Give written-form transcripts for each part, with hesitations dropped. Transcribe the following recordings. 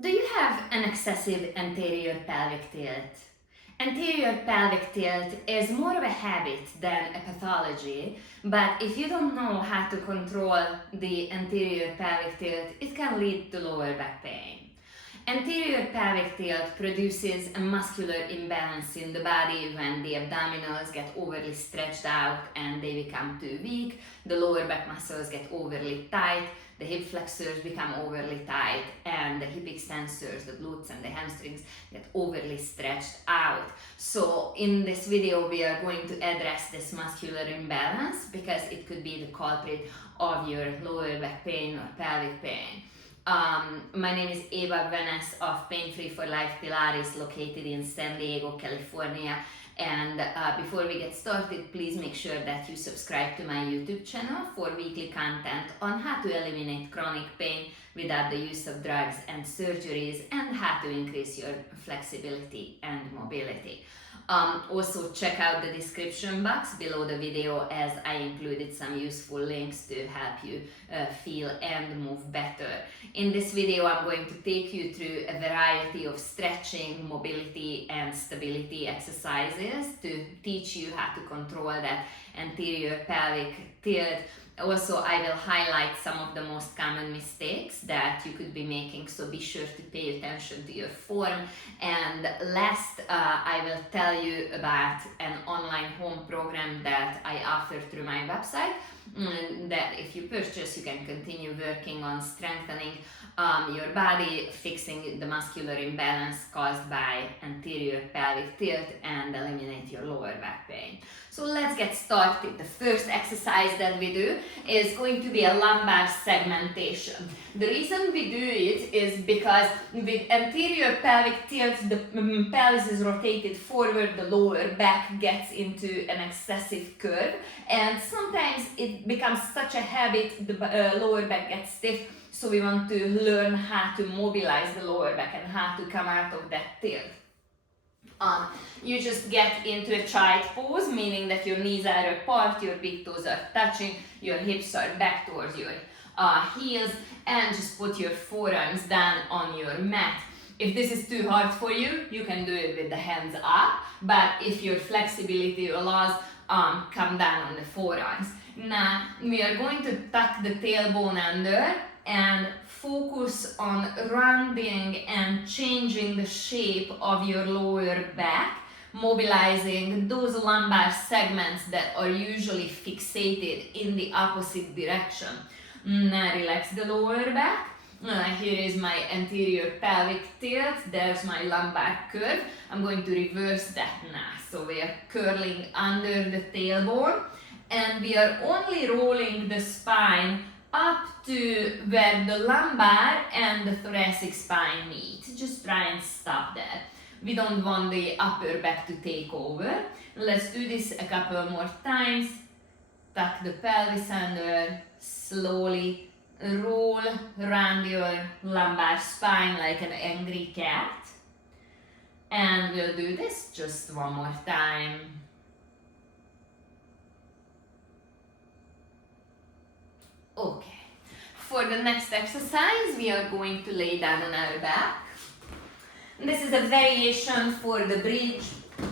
Do you have an excessive anterior pelvic tilt? Anterior pelvic tilt is more of a habit than a pathology, but if you don't know how to control the anterior pelvic tilt, it can lead to lower back pain. Anterior pelvic tilt produces a muscular imbalance in the body when the abdominals get overly stretched out and they become too weak, the lower back muscles get overly tight, the hip flexors become overly tight, and the hip extensors, the glutes and the hamstrings get overly stretched out. So in this video we are going to address this muscular imbalance because it could be the culprit of your lower back pain or pelvic pain. My name is Eva Venice of PainFree for Life Pilates, located in San Diego, California. And before we get started, please make sure that you subscribe to my YouTube channel for weekly content on how to eliminate chronic pain without the use of drugs and surgeries, and how to increase your flexibility and mobility. Also check out the description box below the video, as I included some useful links to help you feel and move better. In this video I'm going to take you through a variety of stretching, mobility and stability exercises to teach you how to control that anterior pelvic tilt. Also, I will highlight some of the most common mistakes that you could be making, so be sure to pay attention to your form. And last, I will tell you about an online home program that I offer through my website, that if you purchase, you can continue working on strengthening your body, fixing the muscular imbalance caused by anterior pelvic tilt, and eliminate your lower back pain. So let's get started. The first exercise that we do is going to be a lumbar segmentation. The reason we do it is because with anterior pelvic tilt, the pelvis is rotated forward, the lower back gets into an excessive curve, and sometimes it becomes such a habit, the lower back gets stiff. So we want to learn how to mobilize the lower back and how to come out of that tilt. You just get into a child pose, meaning that your knees are apart, your big toes are touching, your hips are back towards your heels, and just put your forearms down on your mat. If this is too hard for you, you can do it with the hands up, but if your flexibility allows, come down on the forearms. Now we are going to tuck the tailbone under and focus on rounding and changing the shape of your lower back, mobilizing those lumbar segments that are usually fixated in the opposite direction. Now relax the lower back. Here is my anterior pelvic tilt, there's my lumbar curve. I'm going to reverse that now. So we are curling under the tailbone, and we are only rolling the spine up to where the lumbar and the thoracic spine meet. Just try and stop that. We don't want the upper back to take over. Let's do this a couple more times. Tuck the pelvis under, slowly roll around your lumbar spine like an angry cat. And we'll do this just one more time. Okay, for the next exercise, we are going to lay down on our back. This is a variation for the bridge,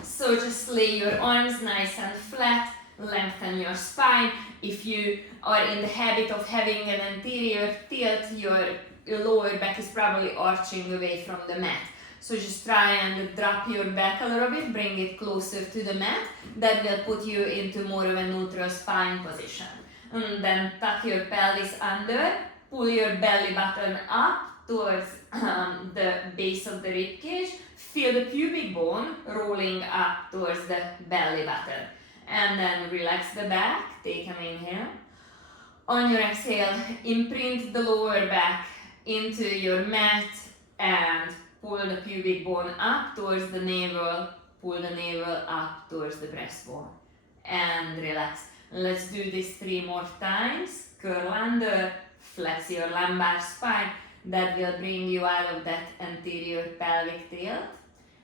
so just lay your arms nice and flat, lengthen your spine. If you are in the habit of having an anterior tilt, your lower back is probably arching away from the mat. So just try and drop your back a little bit, bring it closer to the mat. That will put you into more of a neutral spine position. And then tuck your pelvis under, pull your belly button up towards the base of the rib cage, feel the pubic bone rolling up towards the belly button. And then relax the back, take an inhale. On your exhale, imprint the lower back into your mat and pull the pubic bone up towards the navel, pull the navel up towards the breastbone. And relax. Let's do this 3 more times. Curl under, flex your lumbar spine. That will bring you out of that anterior pelvic tilt.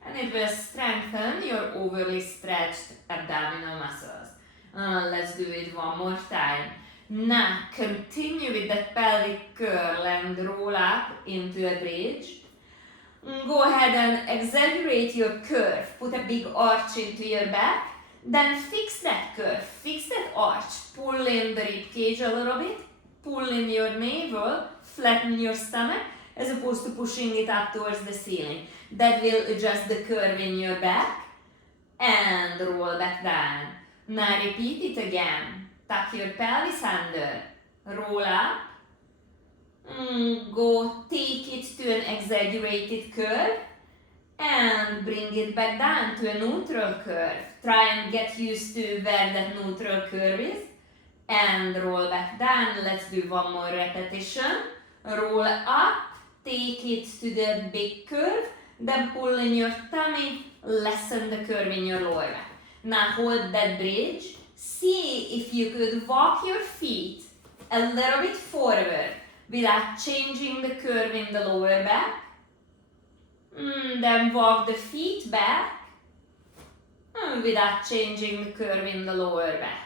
And it will strengthen your overly stretched abdominal muscles. Let's do it one more time. Now continue with that pelvic curl and roll up into a bridge. Go ahead and exaggerate your curve. Put a big arch into your back. Then fix that curve, fix that arch. Pull in the rib cage a little bit. Pull in your navel, flatten your stomach as opposed to pushing it up towards the ceiling. That will adjust the curve in your back. And roll back down. Now repeat it again. Tuck your pelvis under. Roll up. Go take it to an exaggerated curve. And bring it back down to a neutral curve. Try and get used to where that neutral curve is. And roll back down. Let's do one more repetition. Roll up. Take it to the big curve. Then pull in your tummy. Lessen the curve in your lower back. Now hold that bridge. See if you could walk your feet a little bit forward without changing the curve in the lower back. Then walk the feet back without changing the curve in the lower back.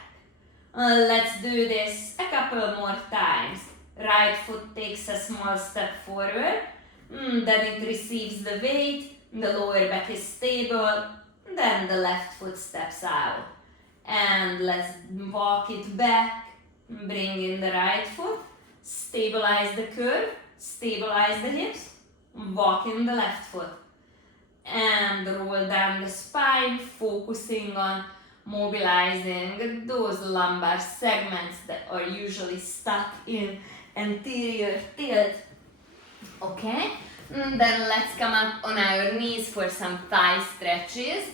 Let's do this a couple more times. Right foot takes a small step forward. Then it receives the weight. The lower back is stable. Then the left foot steps out. And let's walk it back. Bring in the right foot. Stabilize the curve. Stabilize the hips. Walk in the left foot. And roll down the spine, focusing on mobilizing those lumbar segments that are usually stuck in anterior tilt. Okay? Then let's come up on our knees for some thigh stretches.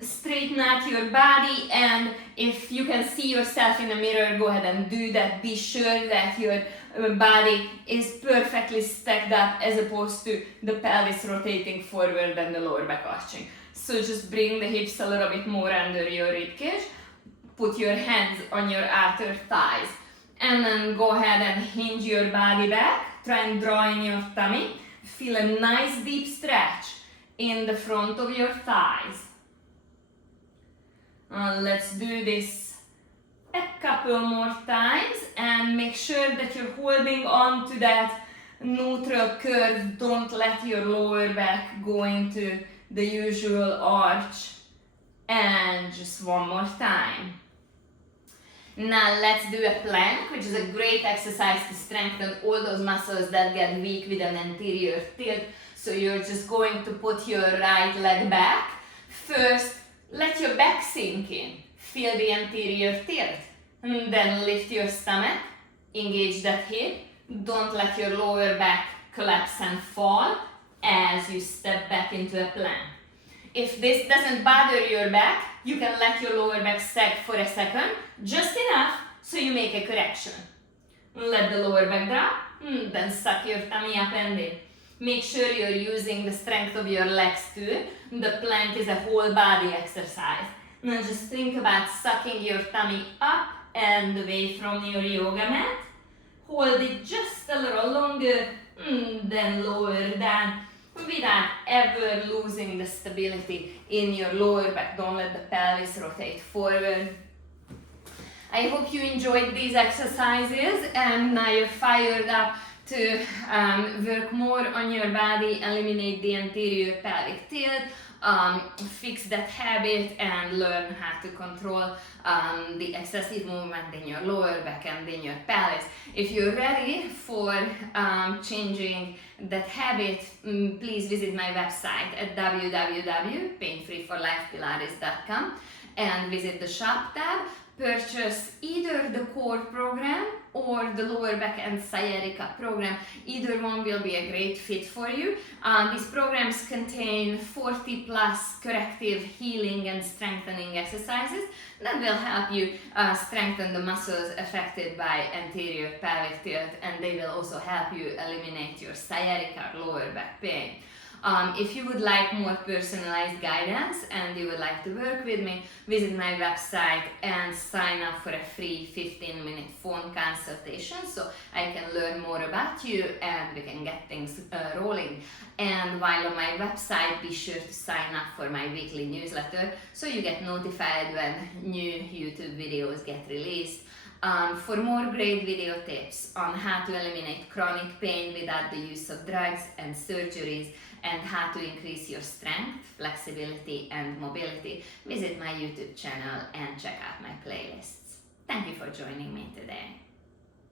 Straighten out your body, and if you can see yourself in the mirror, go ahead and do that. Be sure that your body is perfectly stacked up as opposed to the pelvis rotating forward and the lower back arching. So just bring the hips a little bit more under your ribcage. Put your hands on your outer thighs. And then go ahead and hinge your body back. Try and draw in your tummy. Feel a nice deep stretch in the front of your thighs. Let's do this a couple more times and make sure that you're holding on to that neutral curve. Don't let your lower back go into the usual arch. And just one more time. Now let's do a plank, which is a great exercise to strengthen all those muscles that get weak with an anterior tilt. So you're just going to put your right leg back. First, let your back sink in. Feel the anterior tilt. And then lift your stomach. Engage that hip. Don't let your lower back collapse and fall as you step back into a plank. If this doesn't bother your back, you can let your lower back sag for a second, just enough so you make a correction. Let the lower back drop, then suck your tummy up and in. Make sure you're using the strength of your legs too. The plank is a whole body exercise. Now just think about sucking your tummy up and away from your yoga mat. Hold it just a little longer, then lower down without ever losing the stability in your lower back. Don't let the pelvis rotate forward. I hope you enjoyed these exercises and now you're fired up to work more on your body, eliminate the anterior pelvic tilt, fix that habit and learn how to control the excessive movement in your lower back and in your pelvis. If you're ready for changing that habit, please visit my website at www.PainFreeForLifePilates.com and visit the shop tab. Purchase either the core program or the lower back and sciatica program. Either one will be a great fit for you. These programs contain 40 plus corrective healing and strengthening exercises that will help you strengthen the muscles affected by anterior pelvic tilt, and they will also help you eliminate your sciatica or lower back pain. If you would like more personalized guidance and you would like to work with me, visit my website and sign up for a free 15-minute phone consultation so I can learn more about you and we can get things rolling. And while on my website, be sure to sign up for my weekly newsletter so you get notified when new YouTube videos get released. For more great video tips on how to eliminate chronic pain without the use of drugs and surgeries, and how to increase your strength, flexibility, and mobility, visit my YouTube channel and check out my playlists. Thank you for joining me today.